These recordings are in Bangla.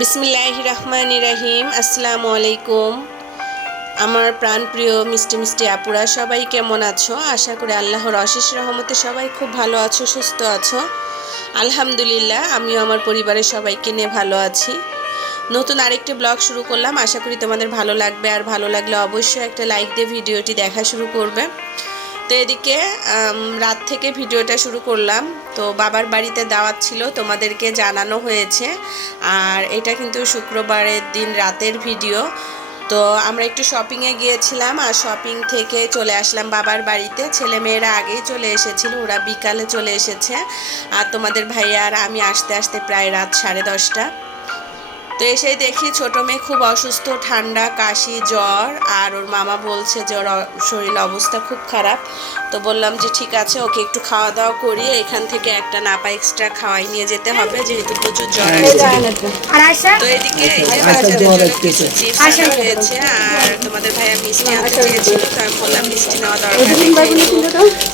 বিসমিল্লাহ রহমান রাহিম, আসসালামু আলাইকুম। আমার প্রাণপ্রিয় মিষ্টি মিষ্টি আপুরা, সবাই কেমন আছো? আশা করি আল্লাহর অশেষ রহমতে সবাই খুব ভালো আছো, সুস্থ আছো। আলহামদুলিল্লাহ, আমিও আমার পরিবারের সবাইকে নিয়ে ভালো আছি। নতুন আরেকটি ব্লগ শুরু করলাম। আশা করি তোমাদের ভালো লাগবে। আর ভালো লাগলে অবশ্যই একটা লাইক দিয়ে ভিডিওটি দেখা শুরু করবে। তো এদিকে রাত থেকে ভিডিওটা শুরু করলাম। তো বাবার বাড়িতে দাওয়াত ছিল, তোমাদেরকে জানানো হয়েছে। আর এটা কিন্তু শুক্রবারের দিন রাতের ভিডিও। তো আমরা একটু শপিংয়ে গিয়েছিলাম, আর শপিং থেকে চলে আসলাম বাবার বাড়িতে। ছেলে মেয়েরা আগেই চলে এসেছিল, ওরা বিকালে চলে এসেছে। আর তোমাদের ভাইয়া আর আমি আসতে আসতে প্রায় রাত সাড়ে দশটা। তো এসেই দেখি ছোট মেয়ে খুব অসুস্থ ঠান্ডা কাশি জ্বর আর ওর মামা বলছে যে ওর শরীর অবস্থা খুব খারাপ। তো বললাম যে ঠিক আছে ওকে একটু খাওয়া দাওয়া করিয়ে এখান থেকে একটা নাপা এক্সট্রা খাওয়াই নিয়ে যেতে হবে যেহেতু প্রচুর জ্বর আছে আর তো এদিকে এই যে বাচ্চাদের জন্য কিছু চিপস হয়েছে আর তোমাদের ভাইয়া মিষ্টি আনতে চেয়েছিল তো আমি বললাম মিষ্টি নেওয়া দরকার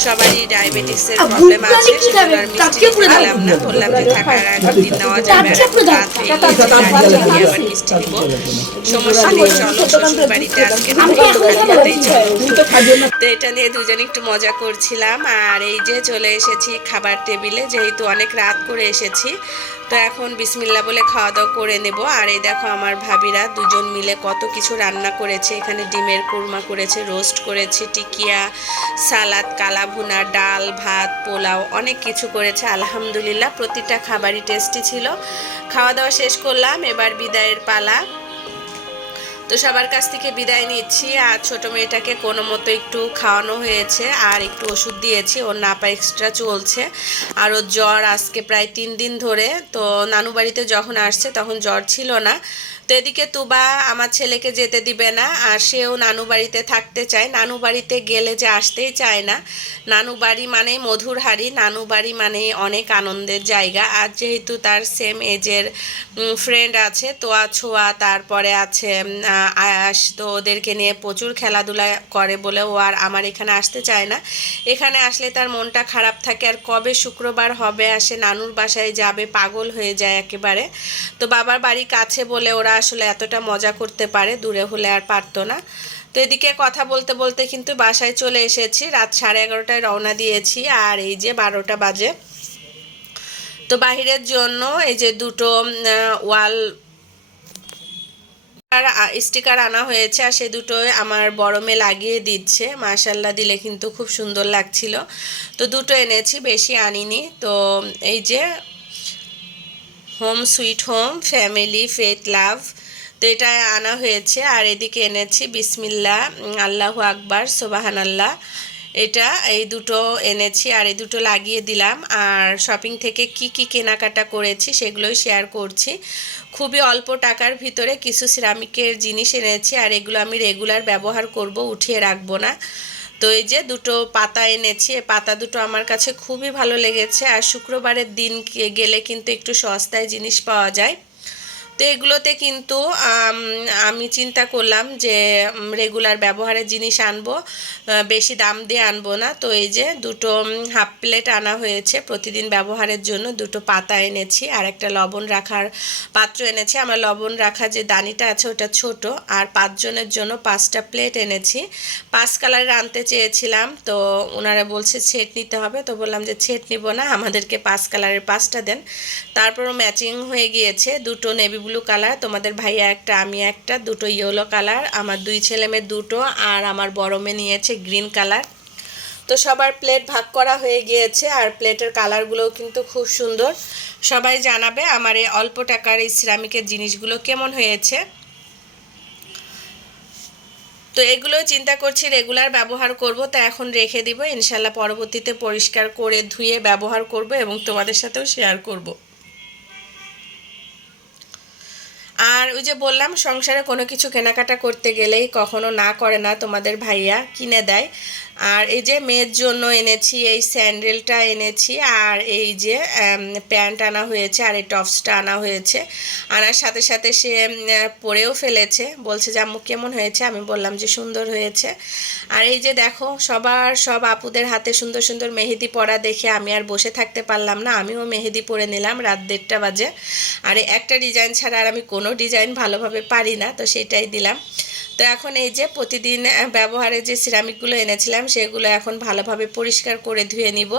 সবারই ডায়াবেটিক্সের প্রবলেম আছে আর মিষ্টি পারলাম না বললাম যে থাকার একদিন নেওয়া যাবে। হয়ে আবার মিষ্টি সমস্যা নেই চলো শ্বশুর বাড়িতে আজকে তো এটা নিয়ে দুজন একটু মজা করছিলাম আর এই যে চলে এসেছি খাবার টেবিলে যেহেতু অনেক রাত করে এসেছি তো এখন বিসমিল্লা বলে খাওয়া দাওয়া করে নেব। আর এই দেখো আমার ভাবিরা দুজন মিলে কত কিছু রান্না করেছে। এখানে ডিমের কুরমা করেছে, রোস্ট করেছে, টিকিয়া, সালাদ কালা ভুনা ডাল, ভাত, পোলাও অনেক কিছু করেছে। আলহামদুলিল্লাহ, প্রতিটা খাবারই টেস্টি ছিল। খাওয়া দাওয়া শেষ করলাম, এবার বিদায়ের পালা। তো সবার কাছ থেকে বিদায় নিচ্ছি। আর ছোট মেয়েটাকে কোনো মতো একটু খাওয়ানো হয়েছে আর একটু ওষুধ দিয়েছি। ওর নাপা এক্সট্রা চলছে। আর ওর জ্বর আজকে প্রায় তিন দিন ধরে। তো নানু বাড়িতে যখন আসছে তখন জ্বর ছিল না। তো এদিকে তুবা আমার ছেলেকে যেতে দিবে না, আর সেও নানু বাড়িতে থাকতে চায়। নানু বাড়িতে গেলে যে আসতেই চায় না। নানু বাড়ি মানে মধুর হাড়ি, নানু বাড়ি মানে অনেক আনন্দের জায়গা। আর যেহেতু তার সেম এজের ফ্রেন্ড আছে, তোয়া ছোয়া, তারপরে আছে আয়াস, তো ওদেরকে নিয়ে প্রচুর খেলাধুলা করে বলে ও আর আমার এখানে আসতে চায় না। এখানে আসলে তার মনটা খারাপ থাকে, আর কবে শুক্রবার হবে আসে নানুর বাসায় যাবে, পাগল হয়ে যায় একেবারে। তো বাবার বাড়ি কাছে বলে ওরা আসলে এতটা মজা করতে পারে, দূরে হলে আর পারতো না। তো এদিকে কথা বলতে বলতে কিন্তু বাসায় চলে এসেছি। রাত সাড়ে এগারোটায় রওনা দিয়েছি আর এই যে বারোটা বাজে। তো বাহিরের জন্য এই যে দুটো ওয়াল স্টিকার আনা হয়েছে আর সে দুটোই আমার বড় মেয়ে লাগিয়ে দিচ্ছে। মাশাল্লাহ দিলে কিন্তু খুব সুন্দর লাগছিল। তো দুটো এনেছি, বেশি আনিনি। তো এই যে home sweet home, family, faith, love. তো এটা আনা হয়েছে। আর এদিকে এনেছি বিসমিল্লা আল্লাহ আকবার সোবাহান আল্লাহ এটা এই দুটো এনেছি আর এই দুটো লাগিয়ে দিলাম। আর শপিং থেকে কি কি কেনাকাটা করেছি সেগুলোই শেয়ার করছি। খুবই অল্প টাকার ভিতরে কিছু সিরামিকের জিনিস এনেছি। আর এগুলো আমি রেগুলার ব্যবহার করব, উঠিয়ে রাখব না। তো এই যে দুটো পাতা এনেছি, এই পাতা দুটো আমার কাছে খুবই ভালো লেগেছে। আর শুক্রবারের দিন গেলে কিন্তু একটু সস্তায় জিনিস পাওয়া যায়। তো এগুলোতে কিন্তু, আমি চিন্তা করলাম যে রেগুলার ব্যবহারের জিনিস আনব বেশি দাম দিয়ে আনব না। তো এই যে দুটো হাফ প্লেট আনা হয়েছে প্রতিদিন ব্যবহারের জন্য। দুটো পাতা এনেছি, আর একটা লবণ রাখার পাত্র এনেছি। আমার লবণ রাখার যে দানিটা আছে, ওটা ছোট। আর পাঁচজনের জন্য পাঁচটা প্লেট এনেছি। পাঁচ কালারের আনতে চেয়েছিলাম, তো ওনারা বলছে ছেট নিতে হবে। তো বললাম যে ছেট নিব না, আমাদেরকে পাঁচ কালারের পাঁচটা দেন। তারপরও ম্যাচিং হয়ে গিয়েছে। দুটো নেভি ব্লু কালার, তোমাদের ভাইয়া একটা, আমি একটা, দুটো ইয়েলো কালার, আমার দুই ছেলে মেয়ে দুটো, আর আমার বড় মেয়ে নিয়েছে গ্রিন কালার। তো সবার প্লেট ভাগ করা হয়ে গিয়েছে, আর প্লেটের কালারগুলোও কিন্তু খুব সুন্দর। সবাই জানাবে আমার এই অল্প টাকার এই সিরামিকের জিনিসগুলো কেমন হয়েছে। তো এগুলো চিন্তা করছি রেগুলার ব্যবহার করব, তা এখন রেখে দিব, ইনশাল্লাহ পরবর্তীতে পরিষ্কার করে ধুয়ে ব্যবহার করব এবং তোমাদের সাথেও শেয়ার করব। আর ওই যে বললাম, সংসারে কোনো কিছু কেনাকাটা করতে গেলেই কখনো না করে না তোমাদের ভাইয়া কিনে দেয়। আর এই যে মেয়ের জন্য এনেছি, এই স্যান্ডেলটা এনেছি, আর এই যে প্যান্ট আনা হয়েছে, আর এই টপসটা আনা হয়েছে। আনার সাথে সাথে সে পরেও ফেলেছে। বলছে যে, আম্মু, কেমন হয়েছে? আমি বললাম যে, সুন্দর হয়েছে। আর এই যে দেখো, সবার সব আপুদের হাতে সুন্দর সুন্দর মেহেদি পরা দেখে আমি আর বসে থাকতে পারলাম না। আমিও মেহেদি পরে নিলাম রাত দেড়টা বাজে। আর একটা ডিজাইন ছাড়া আর আমি কোনো ডিজাইন ভালোভাবে পারি না, তো সেটাই দিলাম। তো এখন এই যে প্রতিদিন ব্যবহারে যে সিরামিকগুলো এনেছিলাম, সেগুলো এখন ভালোভাবে পরিষ্কার করে ধুয়ে নিব।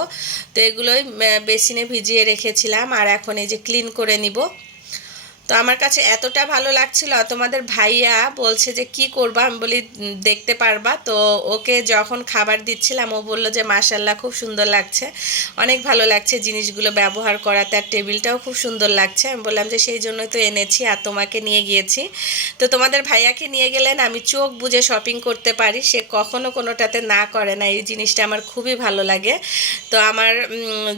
তো এগুলোই বেসিনে ভিজিয়ে রেখেছিলাম, আর এখন এই যে ক্লিন করে নিব। তো আমার কাছে এতটা ভালো লাগছিল তোমাদের ভাইয়া বলছে যে, কি করবা? আমি বলি দেখতে পারবা। তো ওকে যখন খাবার দিচ্ছিলাম, ও বলল যে মাশাল্লাহ খুব সুন্দর লাগছে। অনেক ভালো লাগছে জিনিসগুলো ব্যবহার করাতে আর টেবিলটাও খুব সুন্দর লাগছে। আমি বললাম যে, সেই জন্যই তো এনেছি আর তোমাকে নিয়ে গিয়েছি। তো তোমাদের ভাইয়াকে নিয়ে গেলেন। আমি চোখ বুঝে শপিং করতে পারি। সে কখনো কোনোটাতে না করে না। এই জিনিসটা আমার খুবই ভালো লাগে। তো আমার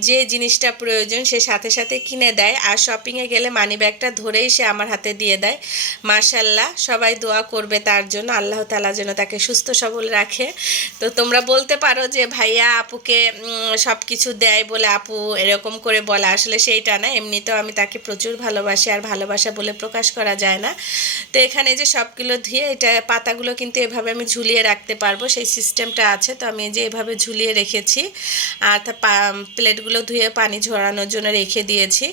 যে জিনিসটা প্রয়োজন সে সাথে সাথে কিনে দেয়। আর শপিংয়ে গেলে মানি ব্যাগটা ধরেই সে আমার হাতে দিয়ে দেয়। মাশাল্লাহ সবাই দোয়া করবে তার জন্য। আল্লাহ তালা যেন তাকে সুস্থ সবল রাখে। তো তোমরা বলতে পারো যে, ভাইয়া, আপুকে সব কিছু দেয় বলে আপু এরকম করে বলা। আসলে সেইটা না, এমনিতেও আমি তাকে প্রচুর ভালোবাসি আর ভালোবাসা বলে প্রকাশ করা যায় না। তো এখানে যে সবগুলো ধুয়ে, এটা পাতাগুলো কিন্তু এভাবে আমি ঝুলিয়ে রাখতে পারব। সেই সিস্টেমটা আছে, তো আমি যে এভাবে ঝুলিয়ে রেখেছি। আর তা প্লেটগুলো ধুয়ে পানি ঝরানোর জন্য রেখে দিয়েছি।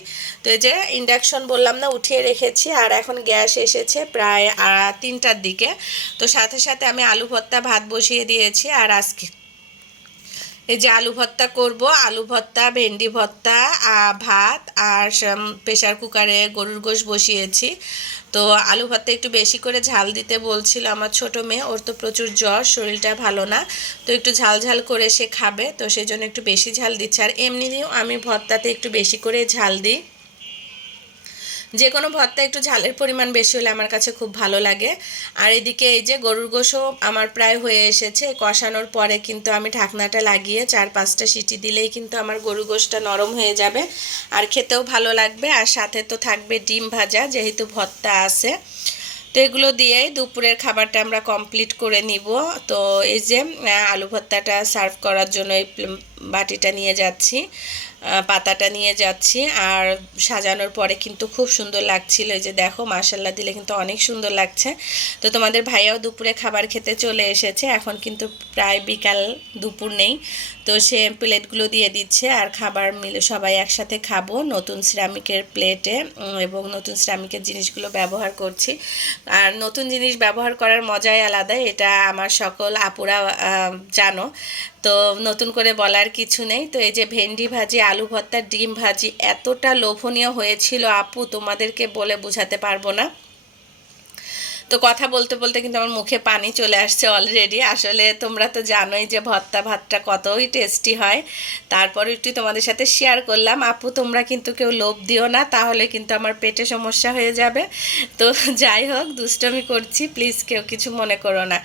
তো এই যে, ইন্ডাকশন বললাম না, উঠিয়ে রেখেছি আর এখন গ্যাস এসেছে প্রায় তিনটার দিকে। তো সাথে সাথে আমি আলু ভর্তা ভাত বসিয়ে দিয়েছি আর আজকে এই যে আলু ভর্তা করব, আলু ভর্তা, ভেন্ডি ভর্তা ভাত আর প্রেশার কুকারে গরুর গোশ বসিয়েছি। তো আলু ভর্তা একটু বেশি করে ঝাল দিতে বলছিল আমার ছোট মেয়ে, ওর তো প্রচুর জ্বর, শরীরটা ভালো না। তো একটু ঝাল ঝাল করে সে খাবে, তো সেই জন্য একটু বেশি ঝাল দিচ্ছে। আর এমনি এমনিতেও আমি ভর্তাতে একটু বেশি করে ঝাল দিই। যে কোনো ভর্তা একটু ঝালের পরিমাণ বেশি হলে আমার কাছে খুব ভালো লাগে। আর এদিকে এই যে গরুর গোশও আমার প্রায় হয়ে এসেছে, কষানোর পরে কিন্তু আমি ঢাকনাটা লাগিয়ে চার পাঁচটা সিটি দিলেই কিন্তু আমার গরু গোশটা নরম হয়ে যাবে আর খেতেও ভালো লাগবে। আর সাথে তো থাকবে ডিম ভাজা, যেহেতু ভর্তা আছে। তো এগুলো দিয়েই দুপুরের খাবারটা আমরা কমপ্লিট করে নিব। তো এই যে আলু ভর্তাটা সার্ভ করার জন্য এই বাটিটা নিয়ে যাচ্ছি। পাতাটা নিয়ে যাচ্ছি। আর সাজানোর পরে কিন্তু খুব সুন্দর লাগছিল। যে দেখো মাসাল্লা দিলে কিন্তু অনেক সুন্দর লাগছে। তো তোমাদের ভাইয়াও দুপুরে খাবার খেতে চলে এসেছে। এখন কিন্তু প্রায় বিকাল দুপুর নেই। তো সে প্লেটগুলো দিয়ে দিচ্ছে আর খাবার মিলে সবাই একসাথে খাব। নতুন সিরামিকের প্লেটে এবং নতুন সিরামিকের জিনিসগুলো ব্যবহার করছি। আর নতুন জিনিস ব্যবহার করার মজাই আলাদা, এটা আমার সকল আপুরা জানো। তো নতুন করে বলার কিছু নেই। তো এই যে ভেন্ডি ভাজি, আলু ভর্তা, ডিম ভাজি, এতটা লোভনীয় হয়েছিল আপু, তোমাদেরকে বলে বোঝাতে পারব না। তো কথা বলতে বলতে কিন্তু আমার মুখে পানি চলে আসছে অলরেডি আসলে তোমরা তো জানোই যে ভর্তা ভাতটা কতই টেস্টি হয়। তারপর একটু তোমাদের সাথে শেয়ার করলাম। আপু, তোমরা কিন্তু কেউ লোভ দিও না, তাহলে কিন্তু আমার পেটে সমস্যা হয়ে যাবে। তো যাই হোক, দুষ্টমি করছি প্লিজ কেউ কিছু মনে করো না।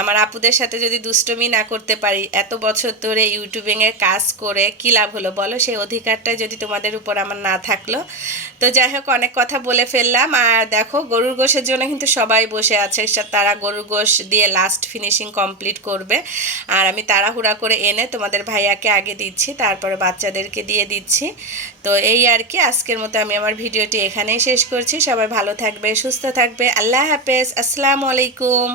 আমার আপুদের সাথে যদি দুষ্টমি না করতে পারি, এত বছর ধরে ইউটিউবিংয়ে কাজ করে কী লাভ হলো বলো? সেই অধিকারটা যদি তোমাদের উপর আমার না থাকল। তো যাই হোক, অনেক কথা বলে ফেললাম। আর দেখো, গরুর গোশের জন্য কিন্তু সবাই বসে আছে তারা গরুর গোশ দিয়ে লাস্ট ফিনিশিং কমপ্লিট করবে। আর আমি তাড়াহুড়া করে এনে তোমাদের ভাইয়াকে আগে দিচ্ছি, তারপরে বাচ্চাদেরকে দিয়ে দিচ্ছি। তো এই আর কি, আজকের মতো আমি আমার ভিডিওটি এখানেই শেষ করছি। সবাই ভালো থাকবে, সুস্থ থাকবে। আল্লাহ হাফেজ, আসসালামু আলাইকুম।